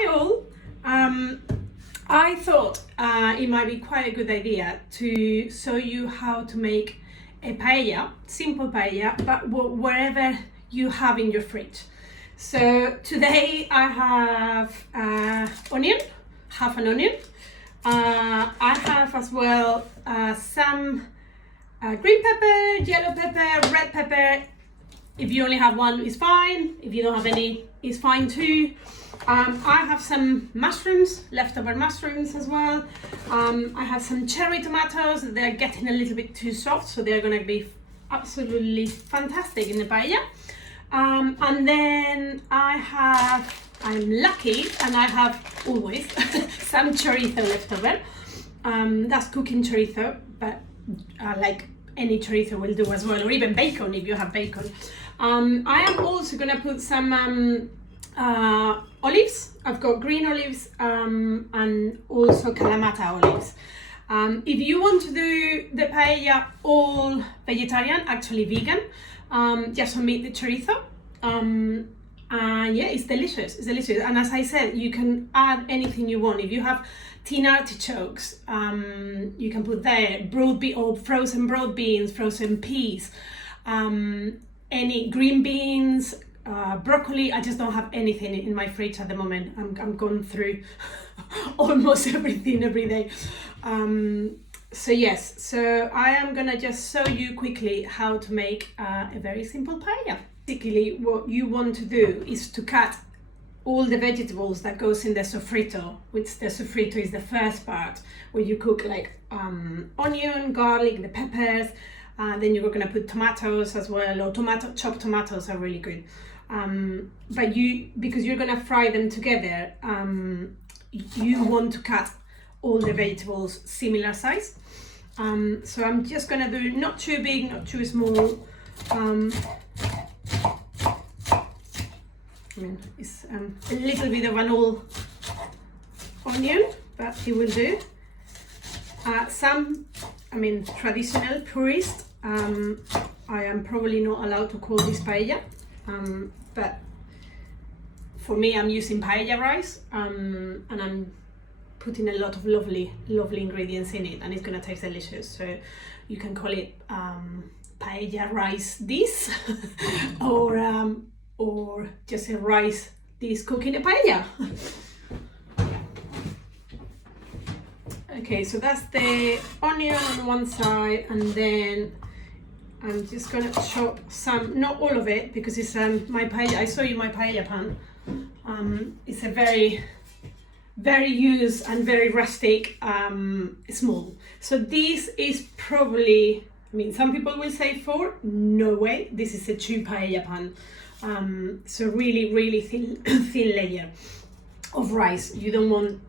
Hi all. I thought it might be quite a good idea to show you how to make a paella, simple paella, but wherever you have in your fridge. So today I have onion, half an onion. I have as well some green pepper, yellow pepper, red pepper. If you only have one, it's fine. If you don't have any, it's fine too. I have some mushrooms, leftover mushrooms as well. I have some cherry tomatoes. They're getting a little bit too soft, so they're gonna be absolutely fantastic in the paella. And then I'm lucky, and I have always some chorizo leftover. That's cooking chorizo, but like any chorizo will do as well, or even bacon if you have bacon. I am also gonna put some olives. I've got green olives and also Kalamata olives. If you want to do the paella all vegetarian, actually vegan, just omit the chorizo. Yeah, it's delicious. It's delicious. And as I said, you can add anything you want. If you have tin artichokes, you can put there or frozen broad beans, frozen peas, any green beans, broccoli. I just don't have anything in my fridge at the moment. I'm going through almost everything every day. So yes, so I am gonna just show you quickly how to make a very simple paella. Basically, what you want to do is to cut all the vegetables that goes in the sofrito, which the sofrito is the first part where you cook like onion, garlic, the peppers. Then you're gonna put tomatoes as well, or chopped tomatoes are really good. But because you're gonna fry them together, you want to cut all the vegetables similar size. So I'm just gonna do not too big, not too small. I mean, it's a little bit of an old onion, but it will do. Traditional purist, I am probably not allowed to call this paella, but for me, I'm using paella rice, and I'm putting a lot of lovely ingredients in it, and it's gonna taste delicious. So you can call it paella rice dish, or just a rice dish cooking a paella. Okay, so that's the onion on one side, and then I'm just gonna chop some, not all of it, because it's my paella. I saw you my paella pan. It's a very used and very rustic, small. So this is probably, some people will say 4. No way, this is a 2 paella pan. So really thin layer of rice. You don't want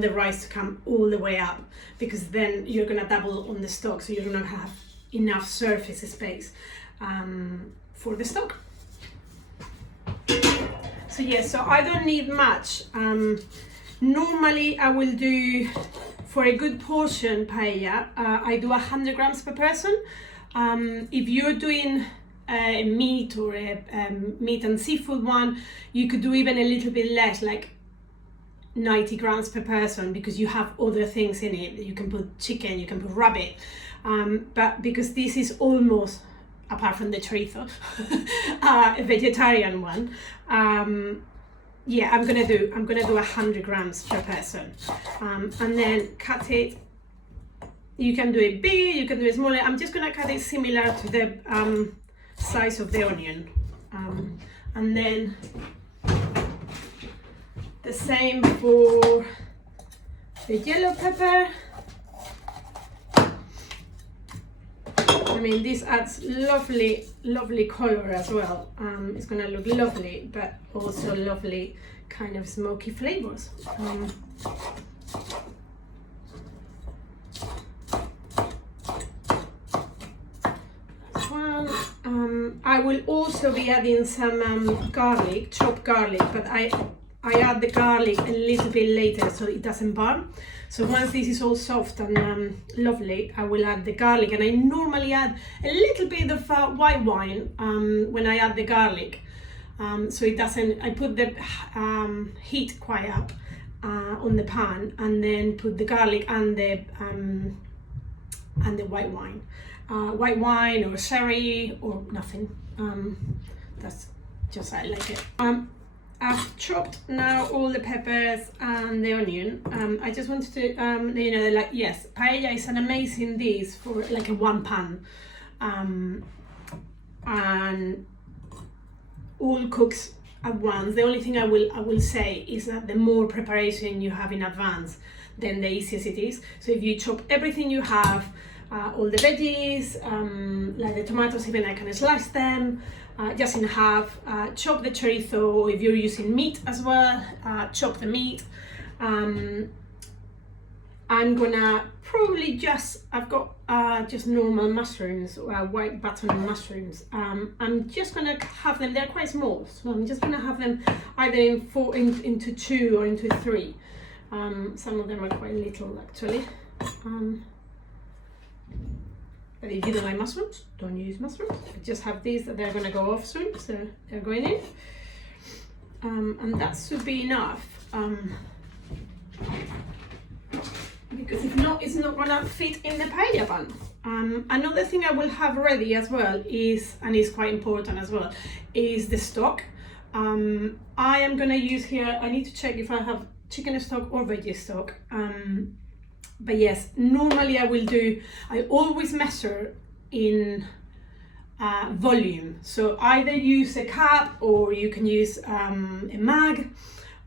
the rice to come all the way up, because then you're gonna double on the stock, so you're gonna have enough surface space for the stock. So yes, so I don't need much. Normally I will do, for a good portion paella, I do 100 grams per person. If you're doing a meat or a meat and seafood one, you could do even a little bit less, like 90 grams per person, because you have other things in it. You can put chicken, you can put rabbit, but because this is almost, apart from the chorizo, a vegetarian one, yeah, I'm gonna do 100 grams per person, and then cut it. You can do it big, you can do it smaller. I'm just gonna cut it similar to the size of the onion, and then the same for the yellow pepper. This adds lovely color as well. It's gonna look lovely, but also lovely kind of smoky flavors. I will also be adding some garlic, chopped garlic, but I add the garlic a little bit later so it doesn't burn. So once this is all soft and lovely, I will add the garlic, and I normally add a little bit of white wine when I add the garlic. so it doesn't. I put the heat quite up on the pan, and then put the garlic and the white wine or sherry or nothing. That's just I like it. I've chopped now all the peppers and the onion. I just wanted to let you know that, like, yes, paella is an amazing dish for like a one pan, and all cooks at once. The only thing I will say is that the more preparation you have in advance, then the easier it is. So if you chop everything you have, all the veggies, like the tomatoes, even I can slice them just in half, chop the chorizo, or if you're using meat as well, chop the meat. I'm gonna probably I've got just normal mushrooms, white button mushrooms. I'm just gonna have them, they're quite small, so I'm just gonna have them either into 2 or into 3. Some of them are quite little actually. But if you don't like mushrooms, don't use mushrooms. I just have these that they're gonna go off soon, so they're going in. And that should be enough. Because if not, it's not gonna fit in the paella pan. Another thing I will have ready as well is, and is quite important as well, is the stock. I am gonna use here, I need to check if I have chicken stock or veggie stock. But yes, normally I always measure in volume. So either use a cup, or you can use a mug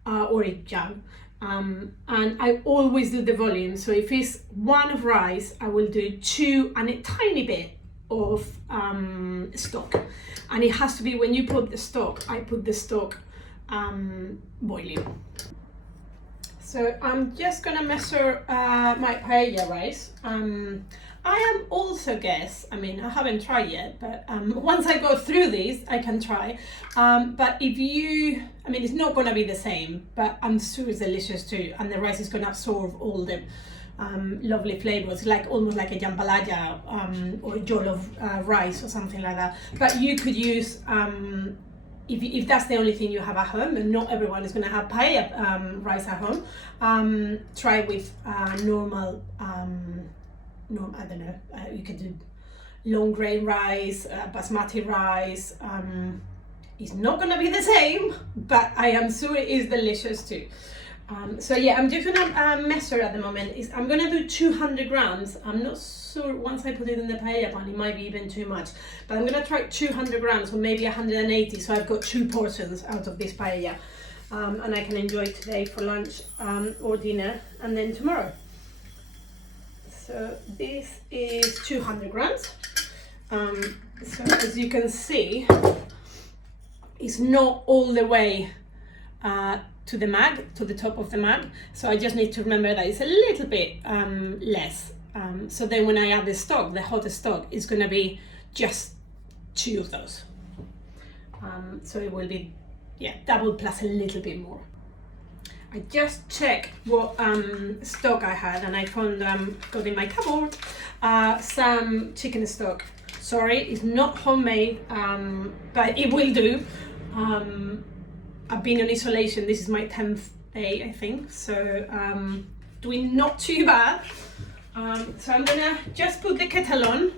or a jug. And I always do the volume. So if it's 1 of rice, I will do 2 and a tiny bit of stock. And it has to be, when you put the stock, I put the stock boiling. So I'm just gonna measure my paella rice. I am also I haven't tried yet, but once I go through this, I can try. But if you, it's not gonna be the same, but I'm sure it's delicious too, and the rice is gonna absorb all the lovely flavors, like almost like a jambalaya or jollof rice or something like that. But you could use, if that's the only thing you have at home, and not everyone is going to have paella rice at home, try with normal, I don't know, you could do long grain rice, basmati rice. It's not going to be the same, but I am sure it is delicious too. So yeah, I'm just gonna measure at the moment. I'm gonna do 200 grams. I'm not sure, once I put it in the paella pan, it might be even too much. But I'm gonna try 200 grams or maybe 180. So I've got 2 portions out of this paella. And I can enjoy it today for lunch or dinner, and then tomorrow. So this is 200 grams. So as you can see, it's not all the way to the mug, to the top of the mug. So I just need to remember that it's a little bit less. So then when I add the stock, the hot stock, it's gonna be just 2 of those. So it will be, double plus a little bit more. I just checked what stock I had, and I found, got in my cupboard, some chicken stock. Sorry, it's not homemade, but it will do. I've been on isolation, this is my 10th day, I think, so doing not too bad. So I'm gonna just put the kettle on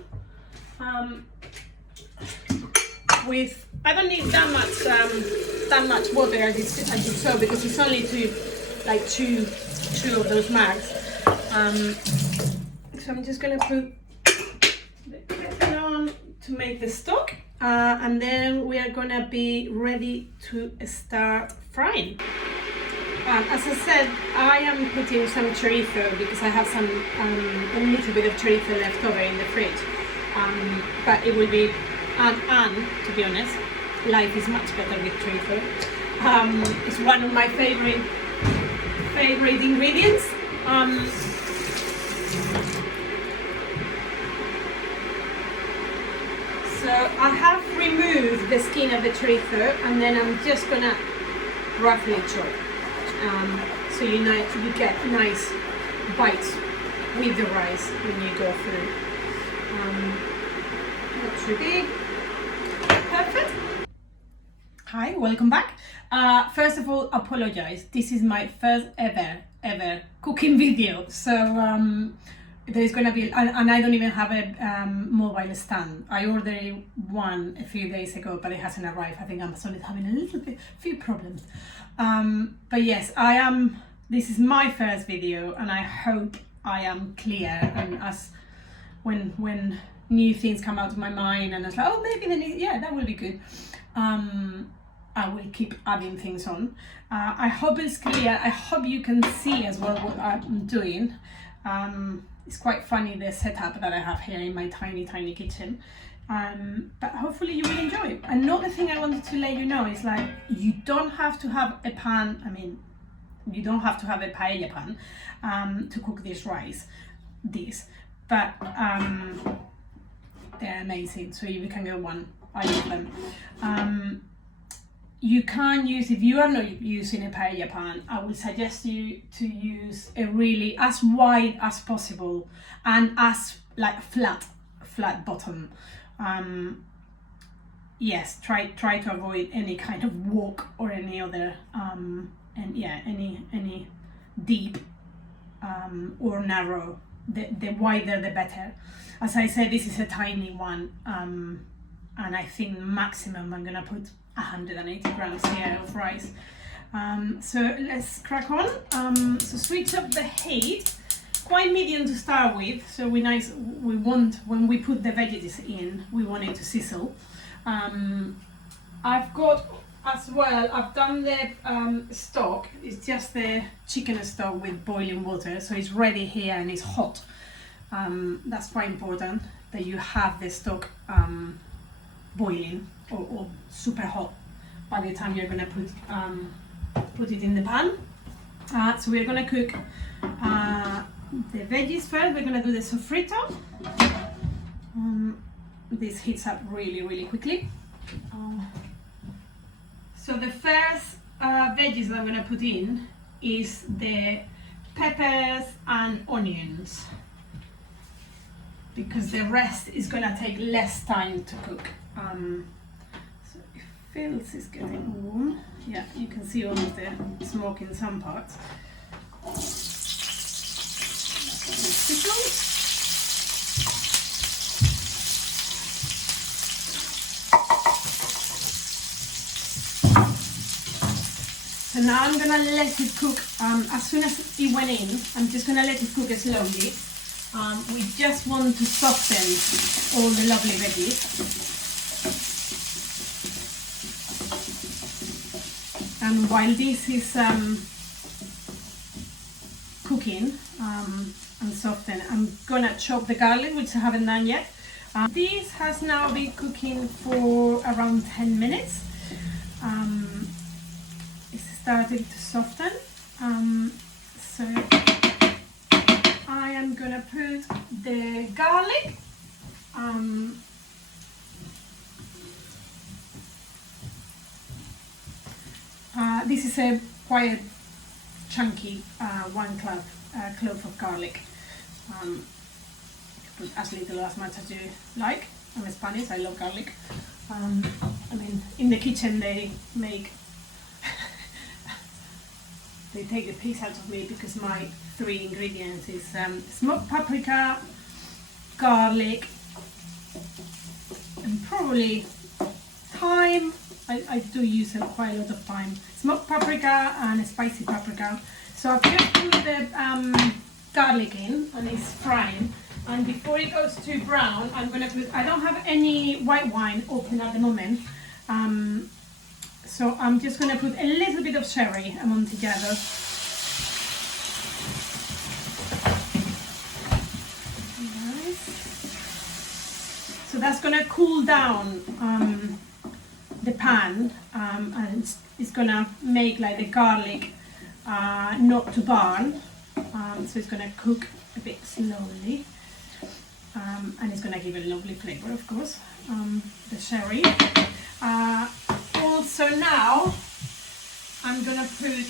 with, I don't need that much water as you saw, because it's only two of those mugs. So I'm just gonna put the kettle on to make the stock, and then we are gonna be ready to start frying. As I said, I am putting some chorizo because I have some a little bit of chorizo left over in the fridge. But it will be, and to be honest, life is much better with chorizo. It's one of my favorite ingredients. So I have removed the skin of the chorizo, and then I'm just gonna roughly chop. So you get nice bites with the rice when you go through. Not too big. Perfect. Hi, welcome back. First of all, apologize. This is my first ever cooking video. So there's gonna be, and I don't even have a mobile stand. I ordered one a few days ago, but it hasn't arrived. I think Amazon is having a few problems. But yes, this is my first video, and I hope I am clear. And as when new things come out of my mind, and I was like, oh, maybe that will be good. I will keep adding things on. I hope it's clear. I hope you can see as well what I'm doing. It's quite funny, the setup that I have here in my tiny kitchen. But hopefully you will enjoy it. Another thing I wanted to let you know is, like, you don't have to have a pan. I mean, you don't have to have a paella pan to cook this rice. But they're amazing. So you can get one. I love them. You can use, if you are not using a paella pan, I would suggest you to use a really as wide as possible and as like flat bottom. Yes, try to avoid any kind of wok or any other any deep or narrow. The wider the better. As I said, this is a tiny one, and I think maximum I'm gonna put 180 grams here of rice. So let's crack on. So switch up the heat, quite medium to start with. So when we put the veggies in, we want it to sizzle. I've got as well, I've done the stock. It's just the chicken stock with boiling water, so it's ready here and it's hot. That's quite important that you have the stock boiling or super hot by the time you're gonna put it in the pan. So we're gonna cook the veggies first. We're gonna do the sofrito. This heats up really quickly. So the first veggies that I'm gonna put in is the peppers and onions, because the rest is gonna take less time to cook. So it feels it's getting warm. Yeah, you can see all of the smoke in some parts. So now I'm gonna let it cook. As soon as it went in, I'm just gonna let it cook slowly. We just want to soften all the lovely veggies. And while this is cooking and soften, I'm gonna chop the garlic, which I haven't done yet. This has now been cooking for around 10 minutes. It's starting to soften. So I am gonna put the garlic. This is a quite chunky 1 clove of garlic. Put as little or as much as you like. I'm Spanish, I love garlic. I mean, in the kitchen they make they take the piece out of me, because my 3 ingredients is smoked paprika, garlic, and probably thyme. I do use quite a lot of thyme. Smoked paprika and spicy paprika. So I've just put the garlic in and it's frying. And before it goes too brown, I'm gonna put, I don't have any white wine open at the moment. So I'm just gonna put a little bit of sherry Amontillado. So that's gonna cool down the pan, and it's gonna make like the garlic not to burn. So it's gonna cook a bit slowly, and it's gonna give a lovely flavor, of course. The sherry. Also now I'm gonna put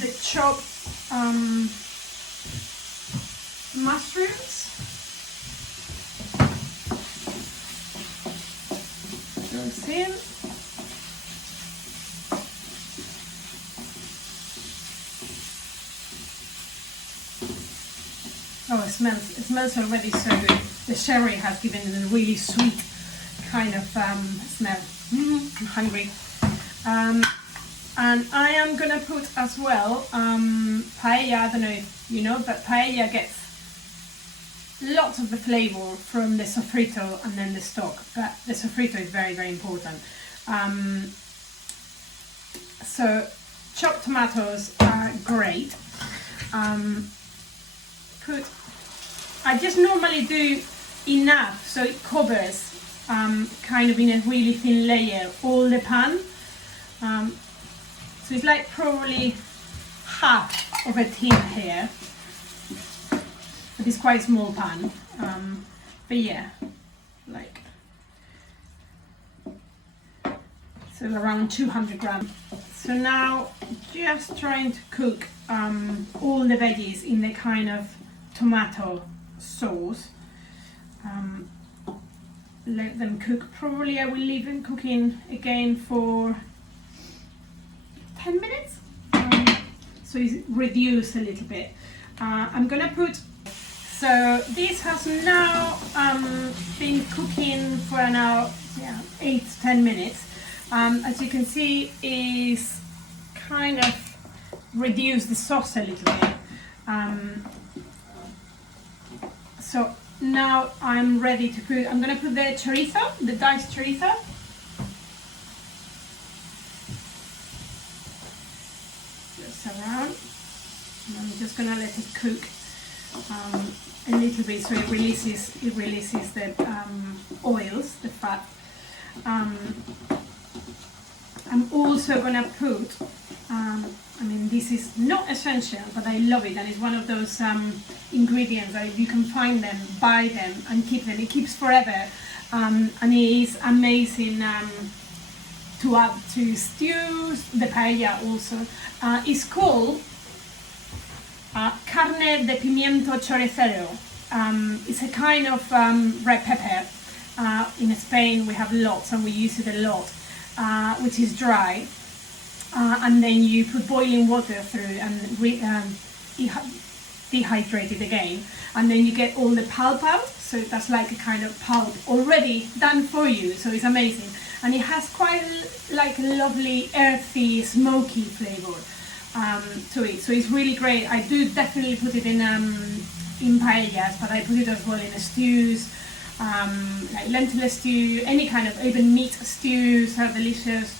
the chopped mushrooms. So in. Oh, it smells already so good. The sherry has given it a really sweet kind of smell. I'm hungry. And I am gonna put as well paella. I don't know if you know, but paella gets lots of the flavor from the sofrito and then the stock. But the sofrito is very, very important. So chopped tomatoes are great. I just normally do enough so it covers kind of in a really thin layer all the pan. So it's like probably half of a tin here. But it's quite a small pan. But yeah, like so around 200 grams. So now just trying to cook all the veggies in the kind of tomato sauce. Let them cook. Probably I will leave them cooking again for 10 minutes. So it's reduced a little bit. I'm gonna put, so this has now been cooking for an hour, 8 to 10 minutes. As you can see, is kind of reduced the sauce a little bit. So now I'm ready to put, I'm going to put the chorizo, the diced chorizo. Just around. And I'm just going to let it cook a little bit so it releases the oils, the fat. I'm also going to put, I mean, this is not essential, but I love it, and it's one of those ingredients that you can find them, buy them, and keep them. It keeps forever, and it is amazing to add to stews. The paella also. It's called carne de pimiento choricero. It's a kind of red pepper. In Spain we have lots, and we use it a lot, which is dry. And then you put boiling water through and dehydrate it again, and then you get all the pulp out. So that's like a kind of pulp already done for you. So it's amazing, and it has quite like a lovely earthy, smoky flavor to it. So it's really great. I do definitely put it in paellas, but I put it as well in stews, like lentil stew, any kind of even meat stews are delicious.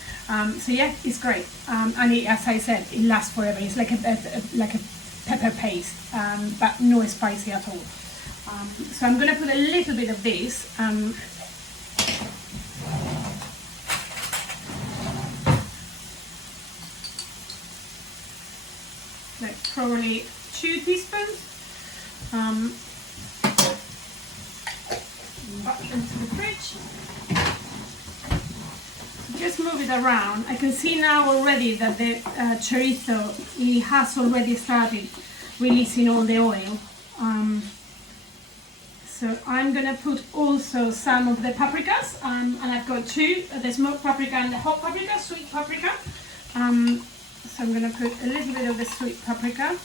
So yeah, it's great, and it, as I said, it lasts forever. It's like a pepper paste, but no spicy at all. So I'm gonna put a little bit of this. Like probably 2 teaspoons. Back into the fridge. Just move it around. I can see now already that the chorizo, it has already started releasing all the oil. So I'm gonna put also some of the paprikas, and I've got 2, the smoked paprika and the hot paprika, sweet paprika. So I'm gonna put a little bit of the sweet paprika.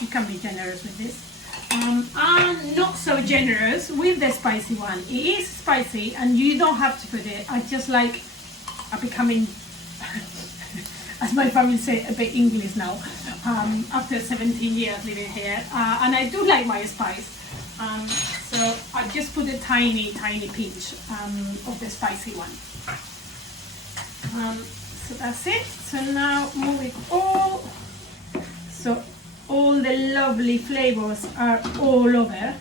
You can be generous with this. I'm not so generous with the spicy one. It is spicy, and you don't have to put it. I just like, I'm becoming, as my family say, a bit English now, after 17 years living here, and I do like my spice. So I just put a tiny pinch of the spicy one. So that's it. So now move it all. So all the lovely flavors are all over.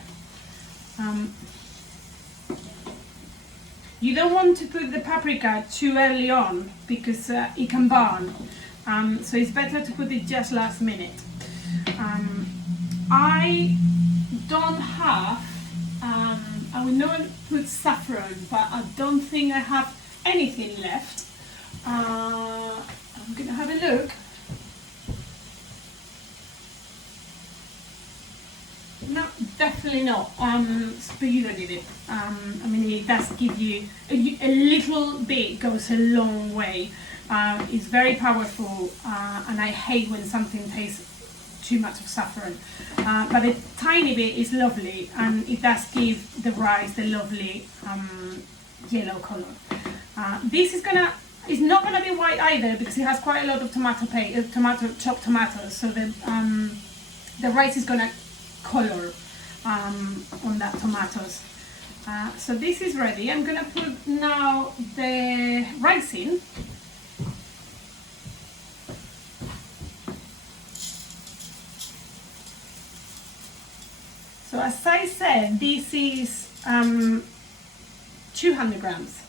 You don't want to put the paprika too early on because it can burn. So it's better to put it just last minute. I don't have, I will not put saffron, but I don't think I have anything left. I'm gonna have a look. No, definitely not. But you don't need it. I mean, it does give you a little bit goes a long way. It's very powerful, and I hate when something tastes too much of saffron. But a tiny bit is lovely, and it does give the rice the lovely yellow color. This is it's not gonna be white either because it has quite a lot of chopped tomatoes. So the rice is gonna color on that tomatoes. So this is ready. I'm gonna put now the rice in. So as I said, this is 200 grams.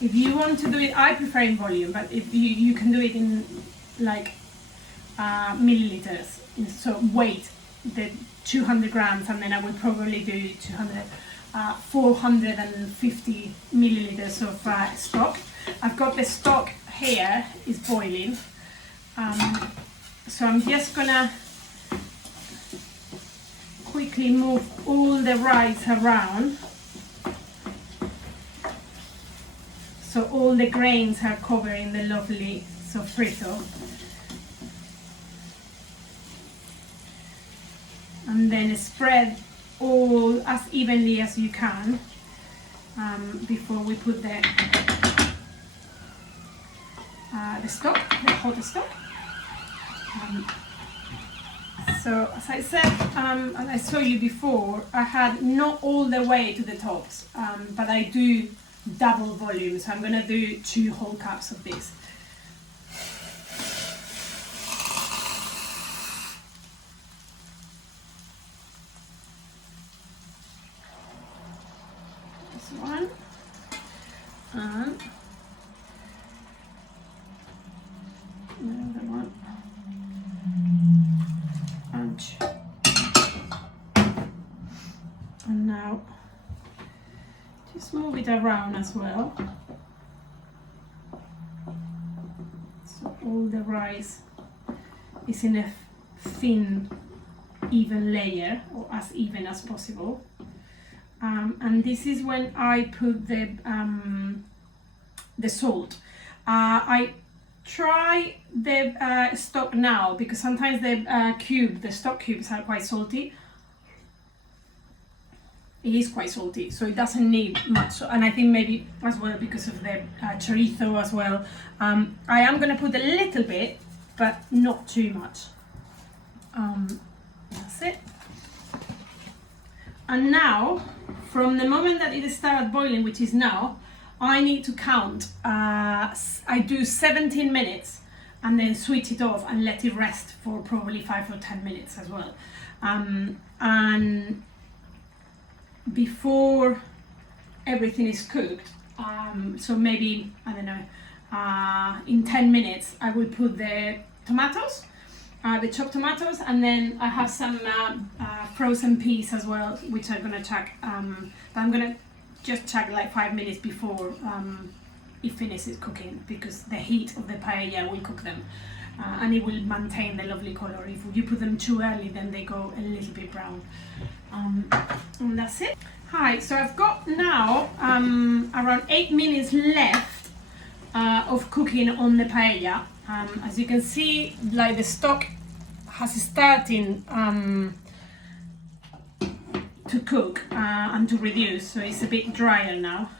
If you want to do it, I prefer in volume, but if you can do it in like milliliters. So weight the 200 grams, and then I would probably do 450 milliliters of stock. I've got the stock here is boiling, so I'm just gonna quickly move all the rice around so all the grains are covering the lovely sofrito. And then spread all as evenly as you can before we put the stock, the hot stock. So as I said, and I saw you before, I had not all the way to the tops, but I do double volume, so I'm going to do 2 whole cups of this. This one, and another one. And now just move it around as well, so all the rice is in a thin, even layer, or as even as possible. And this is when I put the salt. I try the stock now because sometimes the stock cubes are quite salty. It is quite salty, so it doesn't need much. And I think maybe as well because of the chorizo as well. I am going to put a little bit, but not too much. That's it. And now, from the moment that it started boiling, which is now, I need to count. I do 17 minutes and then switch it off and let it rest for probably 5 or 10 minutes as well. And before everything is cooked, so maybe, I don't know, in 10 minutes, I will put the tomatoes, the chopped tomatoes, and then I have some frozen peas as well, which I'm gonna chuck, but I'm gonna just chuck like 5 minutes before it finishes cooking, because the heat of the paella will cook them, and it will maintain the lovely color. If you put them too early, then they go a little bit brown. And that's it. Hi, so I've got now around 8 minutes left of cooking on the paella. As you can see, like the stock has started to cook and to reduce, so it's a bit drier now.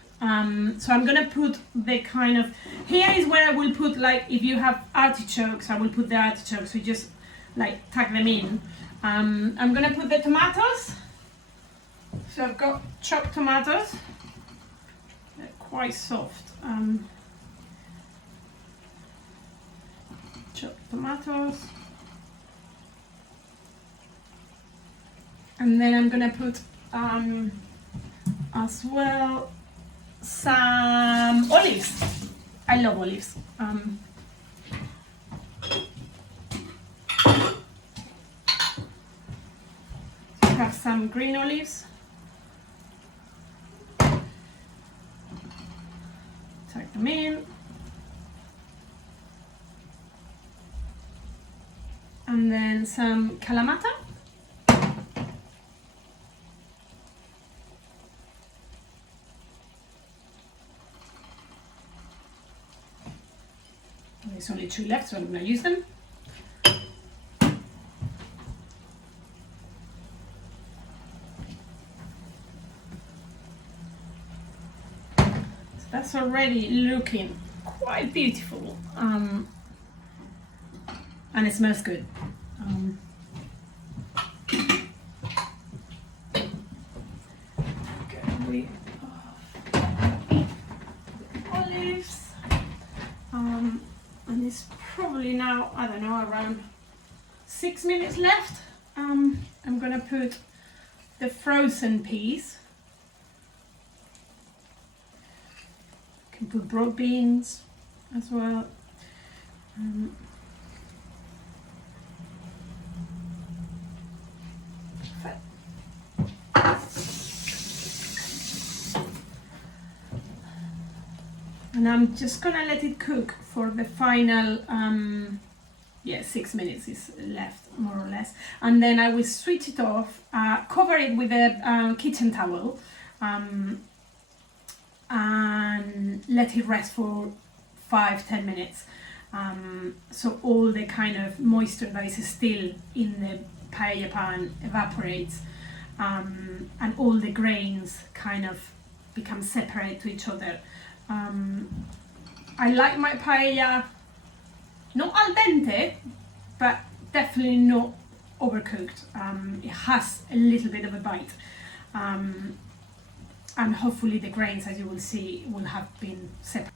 So I'm gonna put the kind of, here is where I will put, like if you have artichokes, I will put the artichokes, so just like tuck them in. I'm gonna put the tomatoes. So I've got chopped tomatoes, they're quite soft. Chopped tomatoes. And then I'm gonna put as well some olives. I love olives. Have some green olives. Tuck them in. And then some kalamata. There's only 2 left, so I'm going to use them. So that's already looking quite beautiful, and it smells good. Get rid of olives, and it's probably now, I don't know, around 6 minutes left. I'm gonna put the frozen peas. Can put broad beans as well. And I'm just gonna let it cook for the final, 6 minutes is left, more or less. And then I will switch it off, cover it with a kitchen towel, and let it rest for 5-10 minutes. So all the kind of moisture that is still in the paella pan evaporates, and all the grains kind of become separate to each other. I like my paella not al dente, but definitely not overcooked. It has a little bit of a bite, and hopefully the grains, as you will see, will have been separate.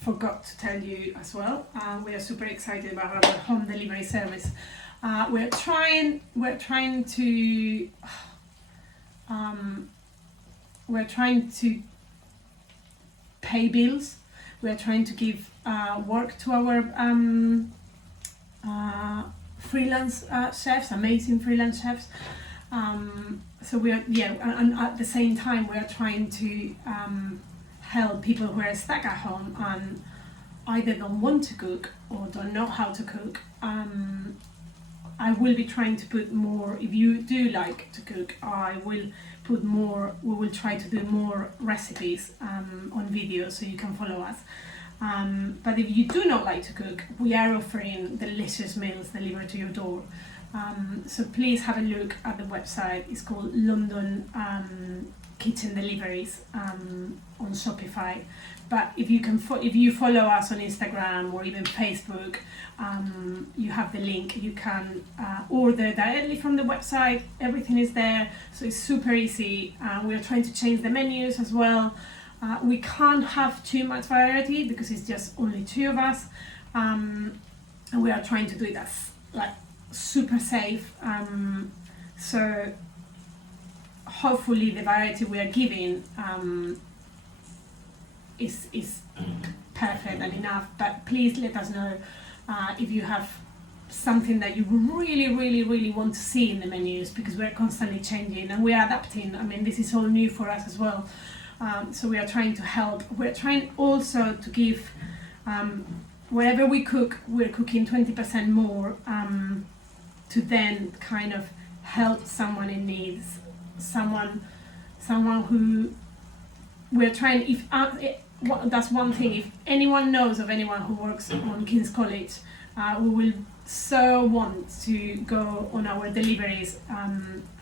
Forgot to tell you as well, we are super excited about our home delivery service. We're trying to pay bills. We're trying to give work to our freelance chefs, amazing freelance chefs. So we are, and at the same time we are trying to help people who are stuck at home and either don't want to cook or don't know how to cook. I will be trying to put more, if you do like to cook, I will put more, we will try to do more recipes on video so you can follow us. But if you do not like to cook, we are offering delicious meals delivered to your door. So please have a look at the website. It's called London Kitchen Deliveries on Shopify. But if you follow us on Instagram or even Facebook, you have the link. You can order directly from the website. Everything is there, so it's super easy. We are trying to change the menus as well. We can't have too much variety because it's just only 2 of us, and we are trying to do it as super safe. So hopefully the variety we are giving is perfect and enough. But please let us know if you have something that you really want to see in the menus, because we're constantly changing and we are adapting. I mean, this is all new for us as well. So we are trying to help. We're trying also to give, wherever we cook, we're cooking 20% more to then kind of help someone in need, someone who we're trying. If that's one thing. If anyone knows of anyone who works on King's College, we will so want to go on our deliveries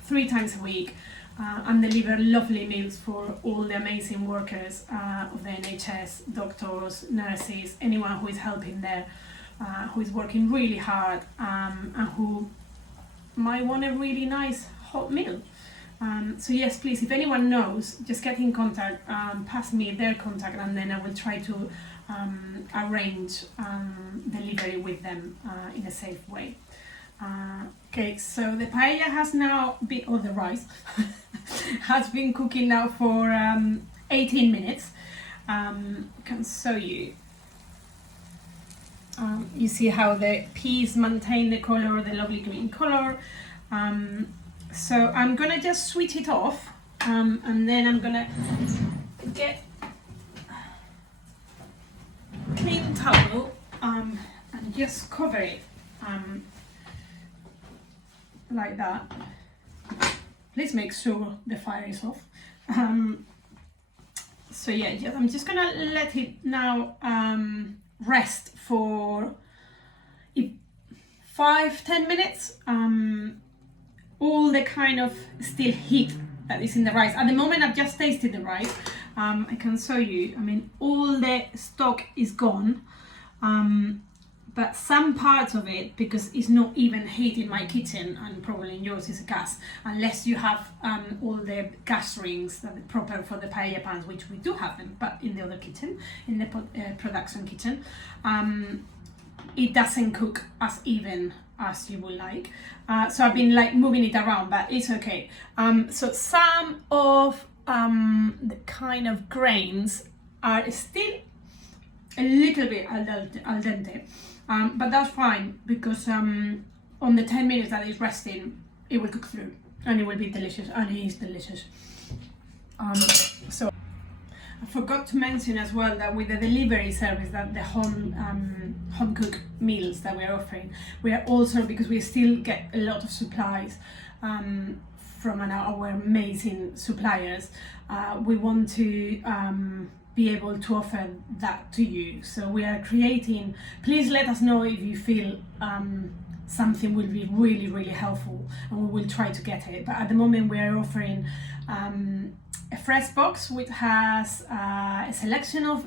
3 times a week. And deliver lovely meals for all the amazing workers of the NHS, doctors, nurses, anyone who is helping there, who is working really hard, and who might want a really nice hot meal. So yes, please, if anyone knows, just get in contact, pass me their contact, and then I will try to arrange delivery with them in a safe way. Okay, so the paella has now been, or the rice, has been cooking now for 18 minutes. Can show you. You see how the peas maintain the color, the lovely green color. So I'm gonna just switch it off, and then I'm gonna get a clean towel and just cover it. Like that. Please make sure the fire is off. So yeah, I'm just gonna let it now rest for 5-10 minutes. All the kind of still heat that is in the rice. At the moment, I've just tasted the rice. I can show you. I mean, all the stock is gone, but some parts of it, because it's not even heat in my kitchen, and probably in yours is a gas, unless you have all the gas rings that are proper for the paella pans, which we do have them, but in the other kitchen, in the production kitchen, it doesn't cook as even as you would like. So I've been like moving it around, but it's okay. So some of the kind of grains are still a little bit al dente, but that's fine, because on the 10 minutes that it's resting, it will cook through and it will be delicious, and it is delicious. So I forgot to mention as well that with the delivery service, that the home cooked meals that we're offering, we are also, because we still get a lot of supplies from our amazing suppliers, we want to be able to offer that to you. So we are creating, please let us know if you feel something will be really, really helpful, and we will try to get it. But at the moment we are offering a fresh box which has a selection of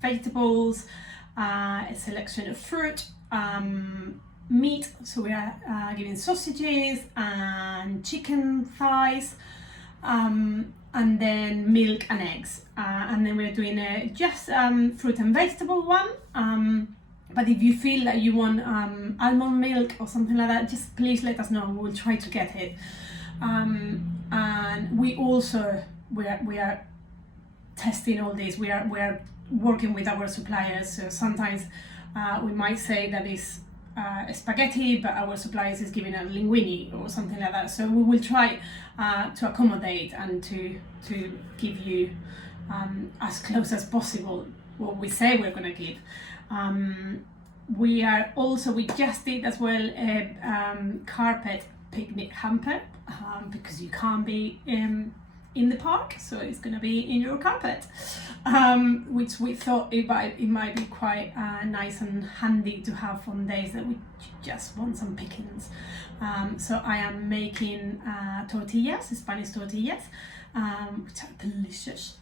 vegetables, a selection of fruit, meat, so we are giving sausages and chicken thighs, and then milk and eggs, and then we're doing a just fruit and vegetable one, but if you feel that you want almond milk or something like that, just please let us know, we will try to get it. And we also we are testing all this. We are working with our suppliers, so sometimes we might say that it's spaghetti, but our suppliers is giving a linguine or something like that. So we will try to accommodate and to give you as close as possible what we say we're going to give. We just did as well a carpet picnic hamper, because you can't be in the park, so it's going to be in your carpet, which we thought it might be quite nice and handy to have on days that we just want some pickings. So I am making tortillas, Spanish tortillas, which are delicious.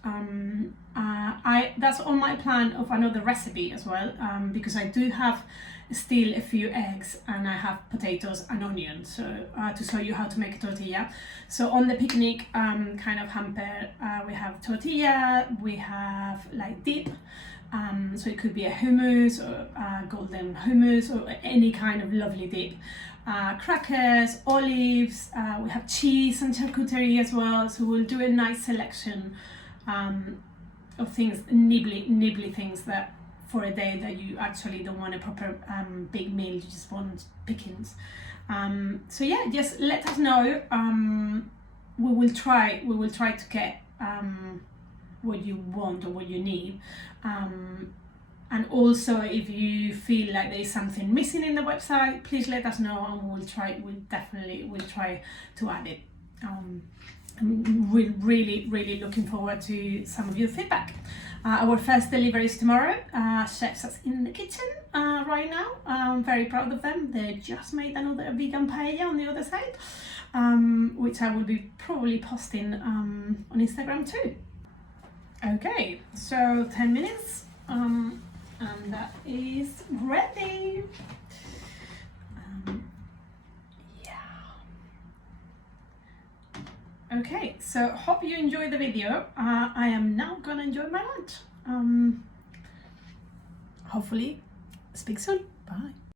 That's on my plan of another recipe as well, because I do have still a few eggs and I have potatoes and onions, so to show you how to make a tortilla. So on the picnic kind of hamper, we have tortilla, we have like dip, so it could be a hummus or golden hummus or any kind of lovely dip, crackers, olives, we have cheese and charcuterie as well, so we'll do a nice selection of things, nibbly things that for a day that you actually don't want a proper big meal, you just want pickings. So yeah, just let us know. We will try to get what you want or what you need. And also, if you feel like there is something missing in the website, please let us know, and we'll try to add it. We're really looking forward to some of your feedback. Our first delivery is tomorrow. Chefs are in the kitchen right now. I'm very proud of them. They just made another vegan paella on the other side, which I will be probably posting on Instagram too. Okay, so 10 minutes, and that is ready. Okay, so hope you enjoyed the video. I am now gonna enjoy my lunch. Hopefully, speak soon. Bye.